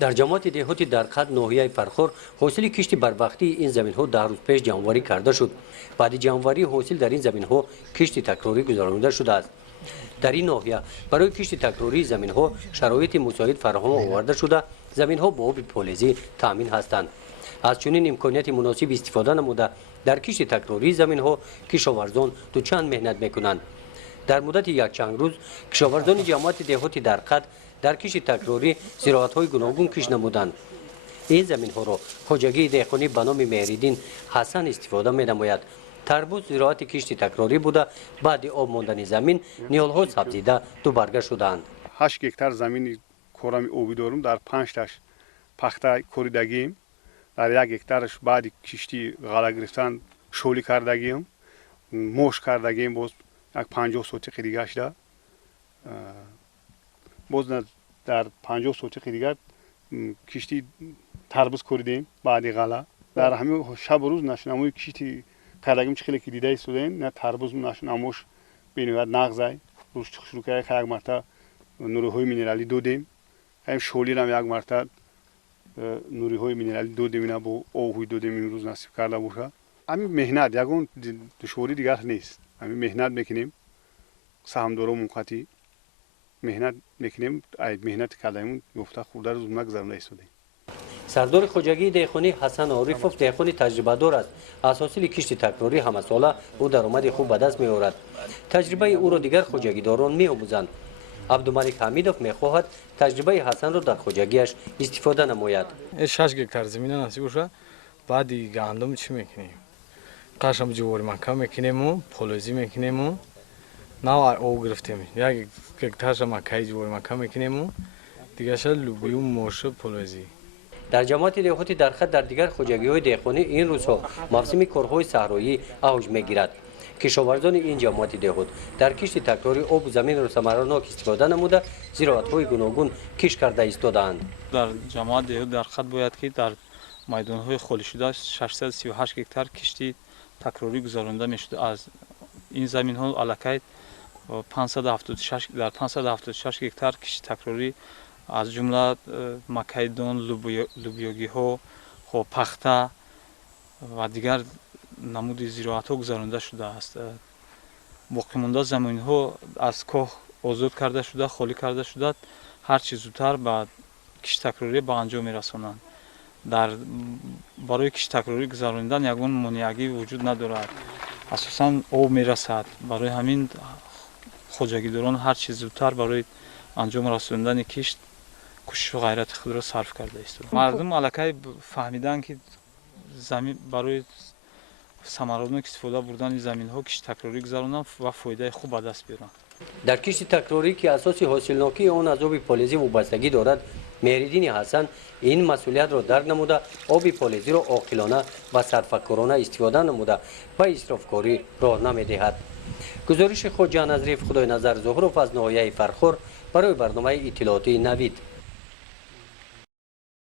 در جماعت دهاتی در خط ناحیه فرخور حاصل کشت بربختی این زمین ها در روز پیش جمع‌آوری کرده شد. بعد جمع‌آوری حاصل در این زمین ها کشت تکراری گذرانده شده است. در این ناحیه برای کشت تکراری زمین ها شرایط مساعد فراهم آورده شده، زمین ها با آب پالزی تامین هستند. از چنین امکانیت مناسب استفاده نموده در کشت تکراری زمین ها کشاورزان دو چند مهنت میکنند. در مدت یک چند روز کشاورزان جماعت دهاتی در خط در کشت تکراری زراعت‌های گوناگون کش نمودند. این زمین ها را خواجگی دهقانی به نام مهریدین حسن استفاده می‌نماید. تربوز زراعت کشت تکراری بوده، بعد آب ماندن زمین نیال‌ها سبزیده دو برگه شدند. 8 گکتار زمین کورم آبی دارم، در 5 تاش پخته کوریدگیم، در 1 گکتارش بعد کشتی غله گرفتن شولی کردگیم، موش کردگیم، باز یک 50 سوتی دیگه شده. باز در 50 سوتی دیگر کشتی تربوز کوریدیم بعد غله. در همین شب و روز نشنموی کشتی کردگیم چخیلی که دیده ایستودیم، نه تربوز نشنموش بینوید نغزای روش شروع کرد که یک مرتبه نوری‌های مینرالی دادیم، هم شولی هم یک مرتبه نوری‌های مینرالی دادیم، اینا با آهوی دادیم، این روز نصیب کرده باشه. همین مهنت یکون دشواری دیگر نیست. همین مهنت میکنیم، سهامدارا موقتی مهنت میکنیم، مهنت کردیم گفته خورده روز نگذرونده ایستادیم. سردار خواجگی دهقانی حسن عارفوف دهقانی تجربه دار است. از حاصل کشت تکراری همه ساله او درآمد خوب به دست می‌آورد. تجربه او را دیگر خواجگی داران می‌آموزند. عبدالملک حمیدوف می‌خواهد تجربه حسن را در خواجگیش استفاده نماید. 6 گکتار زمین نصیب باشه، بعد گندم چی می‌کنیم؟ قشم جواری مکا می‌کنیم و پولوزی می‌کنیم و نه او گرفتیم. یک گکتارش مکای جواری مکا می‌کنیم و دیگه شل لوبیوم موش پولوزی. در جماعت دهاتی در خط در دیگر خواجگی‌های دهقانی این روزها موسم کارهای صحرایی اوج می‌گیرد. کشاورزان این جماعت دهات در کشت تکراری آب زمین را ثمراناک استفاده نموده زراعت‌های گوناگون کش کرده ایستاده‌اند. در جماعت دهات در خط باید که در میدان‌های خالی شده 638 گکتار کشتی تکراری گذرانده می‌شد. از این زمین‌ها الکی 576 گکتار کشتی تکراری از جمله مکیدون، لوبیاگی ها، پخته و دیگر نمود زراعت ها گذرانده شده است. باقی مانده زمین ها از کاه آزاد کرده شده، خالی کرده شده، هر چیز زودتر به کشت تکراری به انجام می‌رسانند. برای کشت تکراری گذراندن یگان مانعی وجود ندارد. اساساً آب میرسد. برای همین خواجگیداران هر چیز زودتر برای انجام رساندن کشت کوشش و غیرت خود را صرف کرده است. مردم الکی فهمیدن که زمین برای ثمراناک استفاده بردن زمین ها کشت تکراری گذراندن و فایده خوب به دست بیارن. در کشت تکراری که اساس حاصلناکی آن از آب پالزی وابستگی دارد، مهریدین حسن این مسئولیت را درک نموده آب پالزی را عاقلانه و صرفه‌کارانه استفاده نموده و اسرافکاری راه نمی‌دهد. گزارش خود جان از ریف خدای نظر ظهروف از ناحیه فرخور برای برنامه اطلاعاتی نوید.